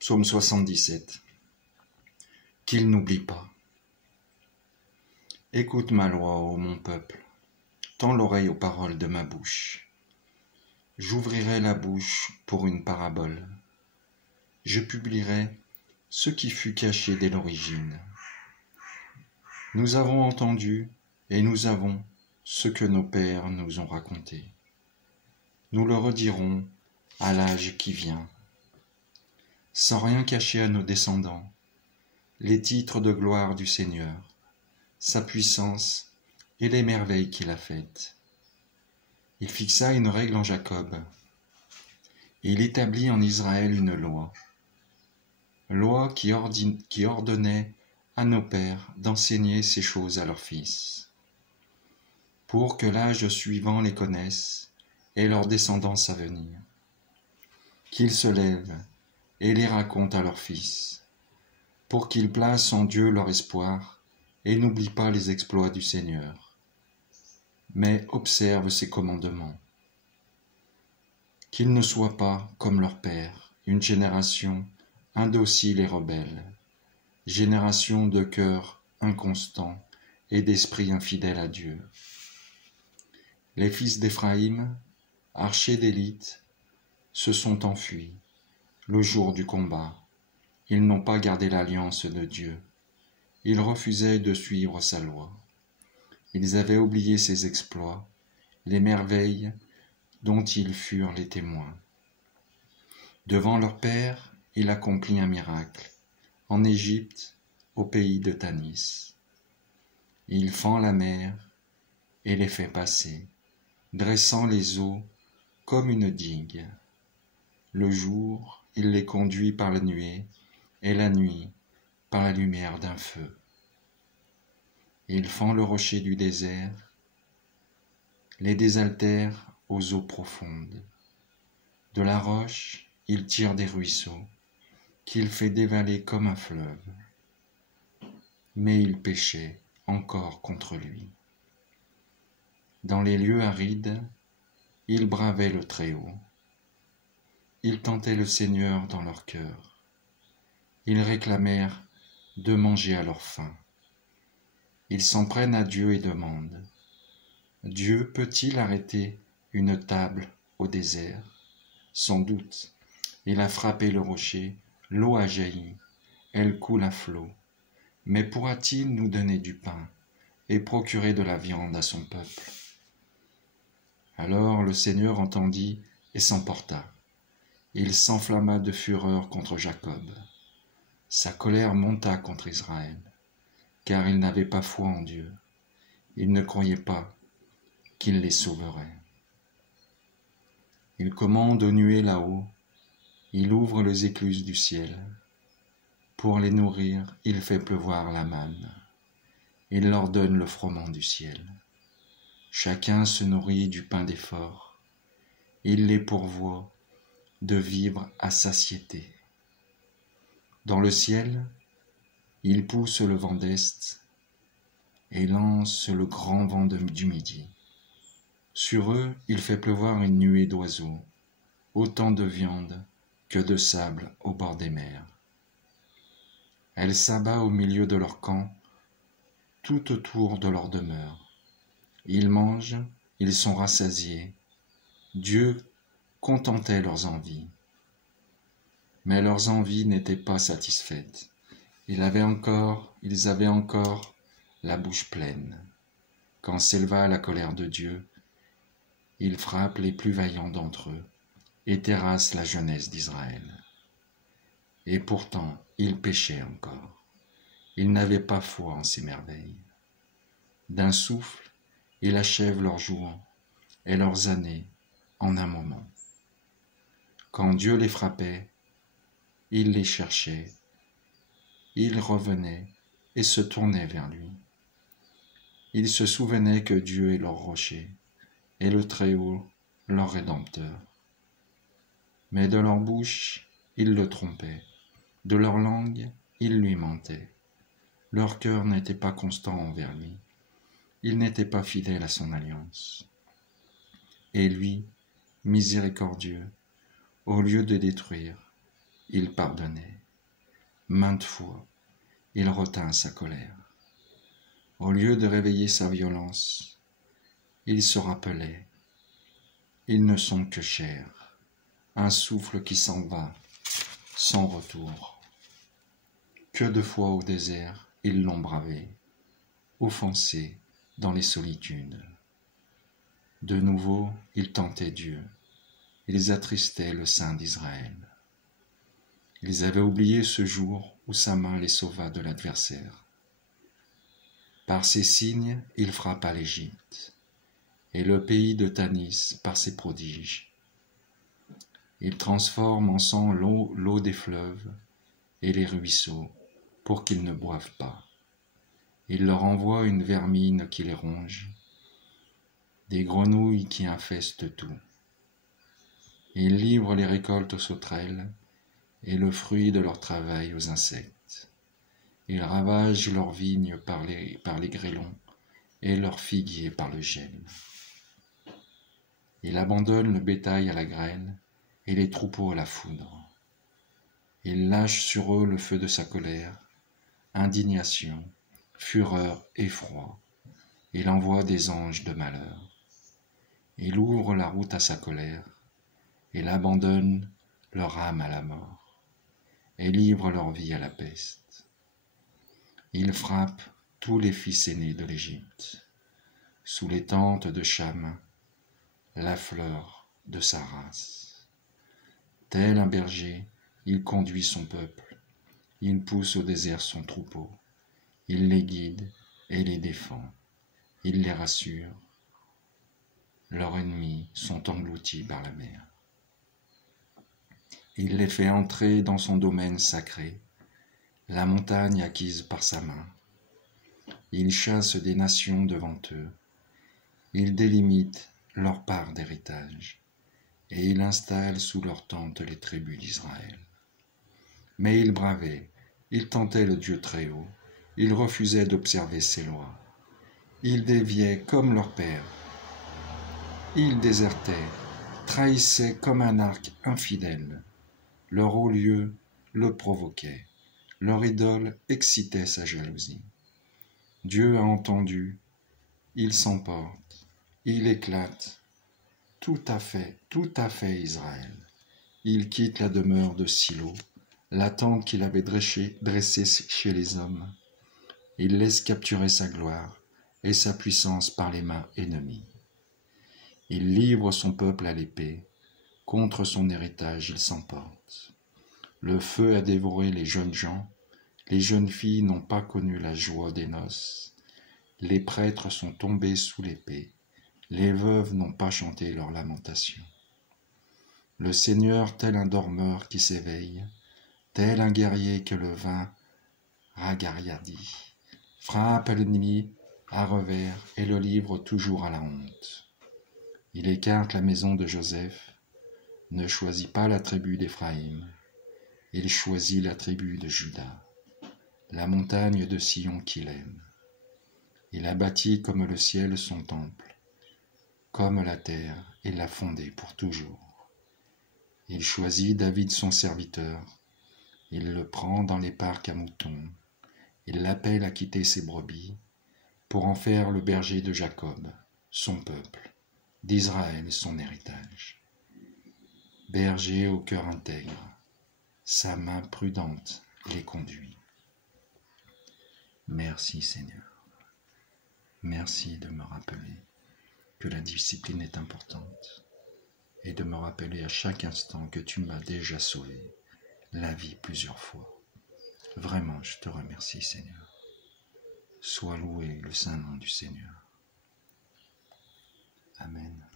Psaume 77. Qu'il n'oublie pas. Écoute ma loi, ô mon peuple, tends l'oreille aux paroles de ma bouche. J'ouvrirai la bouche pour une parabole. Je publierai ce qui fut caché dès l'origine. Nous avons entendu et nous avons ce que nos pères nous ont raconté. Nous le redirons à l'âge qui vient. Sans rien cacher à nos descendants, les titres de gloire du Seigneur, sa puissance et les merveilles qu'il a faites. Il fixa une règle en Jacob, et il établit en Israël une loi qui ordonnait à nos pères d'enseigner ces choses à leurs fils, pour que l'âge suivant les connaisse et leur descendance à venir, qu'ils se lèvent et les racontent à leurs fils, pour qu'ils placent en Dieu leur espoir et n'oublient pas les exploits du Seigneur, mais observent ses commandements. Qu'ils ne soient pas, comme leur père, une génération indocile et rebelle, génération de cœur inconstant et d'esprit infidèle à Dieu. Les fils d'Éphraïm, archers d'élite, se sont enfuis le jour du combat. Ils n'ont pas gardé l'alliance de Dieu. Ils refusaient de suivre sa loi. Ils avaient oublié ses exploits, les merveilles dont ils furent les témoins. Devant leur père, il accomplit un miracle, en Égypte, au pays de Tanis. Il fend la mer et les fait passer, dressant les eaux comme une digue. Le jour, il les conduit par la nuée, et la nuit par la lumière d'un feu. Il fend le rocher du désert, les désaltère aux eaux profondes. De la roche, il tire des ruisseaux, qu'il fait dévaler comme un fleuve. Mais il péchait encore contre lui. Dans les lieux arides, il bravait le Très-Haut. Ils tentaient le Seigneur dans leur cœur. Ils réclamèrent de manger à leur faim. Ils s'en prennent à Dieu et demandent: Dieu peut-il arrêter une table au désert? Sans doute, il a frappé le rocher, l'eau a jailli, elle coule à flot. Mais pourra-t-il nous donner du pain et procurer de la viande à son peuple? Alors le Seigneur entendit et s'emporta. Il s'enflamma de fureur contre Jacob. Sa colère monta contre Israël, car il n'avait pas foi en Dieu. Il ne croyait pas qu'il les sauverait. Il commande aux nuées là-haut, il ouvre les écluses du ciel. Pour les nourrir, il fait pleuvoir la manne. Il leur donne le froment du ciel. Chacun se nourrit du pain des forts. Il les pourvoit de vivre à satiété. Dans le ciel, il pousse le vent d'est et lance le grand vent du midi. Sur eux, il fait pleuvoir une nuée d'oiseaux, autant de viande que de sable au bord des mers. Elle s'abat au milieu de leur camp, tout autour de leur demeure. Ils mangent, ils sont rassasiés. Dieu contentait leurs envies. Mais leurs envies n'étaient pas satisfaites. Ils avaient encore la bouche pleine. Quand s'éleva la colère de Dieu, il frappe les plus vaillants d'entre eux et terrasse la jeunesse d'Israël. Et pourtant, ils péchaient encore. Ils n'avaient pas foi en ses merveilles. D'un souffle, il achève leurs jours et leurs années en un moment. Quand Dieu les frappait, il les cherchait, ils revenaient et se tournaient vers lui. Ils se souvenaient que Dieu est leur rocher et le Très-Haut leur Rédempteur. Mais de leur bouche, ils le trompaient, de leur langue, ils lui mentaient. Leur cœur n'était pas constant envers lui, ils n'étaient pas fidèles à son alliance. Et lui, miséricordieux, au lieu de détruire, il pardonnait. Maintes fois, il retint sa colère. Au lieu de réveiller sa violence, il se rappelait, ils ne sont que chair, un souffle qui s'en va, sans retour. Que de fois au désert, ils l'ont bravé, offensé dans les solitudes. De nouveau, ils tentaient Dieu, ils attristaient le Saint d'Israël. Ils avaient oublié ce jour où sa main les sauva de l'adversaire. Par ses signes, il frappa l'Égypte, et le pays de Tanis par ses prodiges. Il transforme en sang l'eau des fleuves et les ruisseaux pour qu'ils ne boivent pas. Il leur envoie une vermine qui les ronge, des grenouilles qui infestent tout. Il livre les récoltes aux sauterelles et le fruit de leur travail aux insectes. Il ravage leurs vignes par les grêlons et leurs figuiers par le gel. Il abandonne le bétail à la grêle et les troupeaux à la foudre. Il lâche sur eux le feu de sa colère, indignation, fureur, effroi. Il envoie des anges de malheur. Il ouvre la route à sa colère. Il abandonne leur âme à la mort et livre leur vie à la peste. Il frappe tous les fils aînés de l'Égypte, sous les tentes de Cham, la fleur de sa race. Tel un berger, il conduit son peuple, il pousse au désert son troupeau, il les guide et les défend, il les rassure. Leurs ennemis sont engloutis par la mer. Il les fait entrer dans son domaine sacré, la montagne acquise par sa main. Il chasse des nations devant eux, il délimite leur part d'héritage, et il installe sous leur tente les tribus d'Israël. Mais ils bravaient, ils tentaient le Dieu Très-Haut, ils refusaient d'observer ses lois. Ils déviaient comme leur père, ils désertaient, trahissaient comme un arc infidèle. Leur haut lieu le provoquait, leur idole excitait sa jalousie. Dieu a entendu, il s'emporte, il éclate, tout à fait Israël. Il quitte la demeure de Silo, la tente qu'il avait dressée chez les hommes. Il laisse capturer sa gloire et sa puissance par les mains ennemies. Il livre son peuple à l'épée, contre son héritage il s'emporte. Le feu a dévoré les jeunes gens, les jeunes filles n'ont pas connu la joie des noces, les prêtres sont tombés sous l'épée, les veuves n'ont pas chanté leur lamentation. Le Seigneur, tel un dormeur qui s'éveille, tel un guerrier que le vin ragariardit, frappe l'ennemi à revers et le livre toujours à la honte. Il écarte la maison de Joseph, ne choisit pas la tribu d'Éphraïm, il choisit la tribu de Juda, la montagne de Sion qu'il aime. Il a bâti comme le ciel son temple, comme la terre, il l'a fondé pour toujours. Il choisit David son serviteur, il le prend dans les parcs à moutons, il l'appelle à quitter ses brebis, pour en faire le berger de Jacob, son peuple, d'Israël son héritage. Berger au cœur intègre, sa main prudente les conduit. Merci Seigneur, merci de me rappeler que la discipline est importante et de me rappeler à chaque instant que tu m'as déjà sauvé la vie plusieurs fois. Vraiment, je te remercie Seigneur. Sois loué le saint nom du Seigneur. Amen.